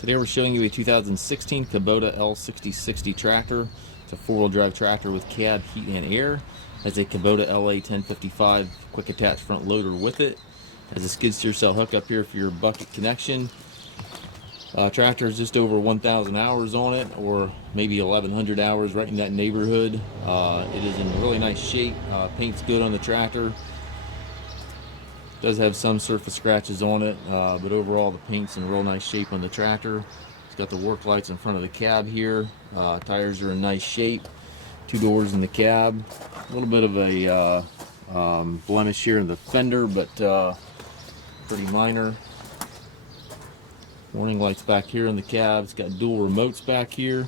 Today we're showing you a 2016 Kubota L6060 tractor. It's a four-wheel drive tractor with cab, heat, and air. Has a Kubota LA1055 quick attach front loader with it. Has a skid steer cell hookup here for your bucket connection. Tractor is just over 1,000 hours on it, or maybe 1,100 hours, right in that neighborhood. It is in really nice shape. Paint's good on the tractor. Does have some surface scratches on it, but overall the paint's in real nice shape on the tractor. It's got the work lights in front of the cab here. Tires are in nice shape. Two doors in the cab. A little bit of a blemish here in the fender, but pretty minor. Warning lights back here in the cab. It's got dual remotes back here.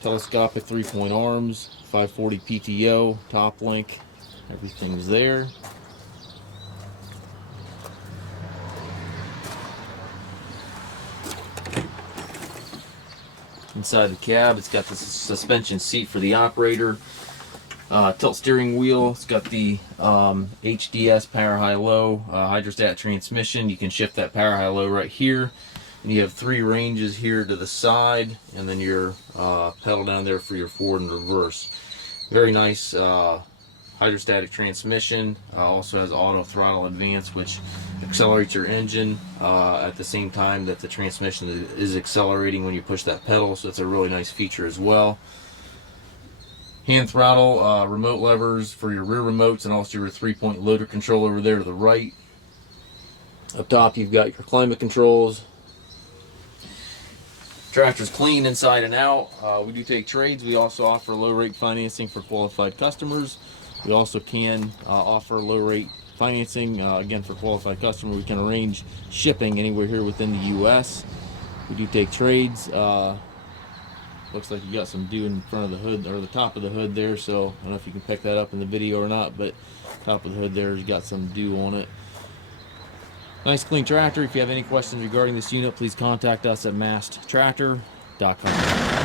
Telescopic 3-point arms, 540 PTO, top link. Everything's there. Inside the cab, it's got the suspension seat for the operator, tilt steering wheel. It's got the HDS power high-low hydrostat transmission. You can shift that power high-low right here, and you have three ranges here to the side, and then your pedal down there for your forward and reverse. Very nice hydrostatic transmission. Also has auto throttle advance, which accelerates your engine at the same time that the transmission is accelerating when you push that pedal, so it's a really nice feature as well. Hand throttle, remote levers for your rear remotes, and also your 3-point loader control over there to the right. Up top you've got your climate controls. Tractor's clean inside and out. We do take trades. We also offer low rate financing for qualified customers. We also can offer low rate financing, again, for qualified customers. We can arrange shipping anywhere here within the U.S. We do take trades. Looks like you got some dew in front of the hood, or the top of the hood there, so I don't know if you can pick that up in the video or not, but top of the hood there has got some dew on it. Nice clean tractor. If you have any questions regarding this unit, please contact us at masttractor.com.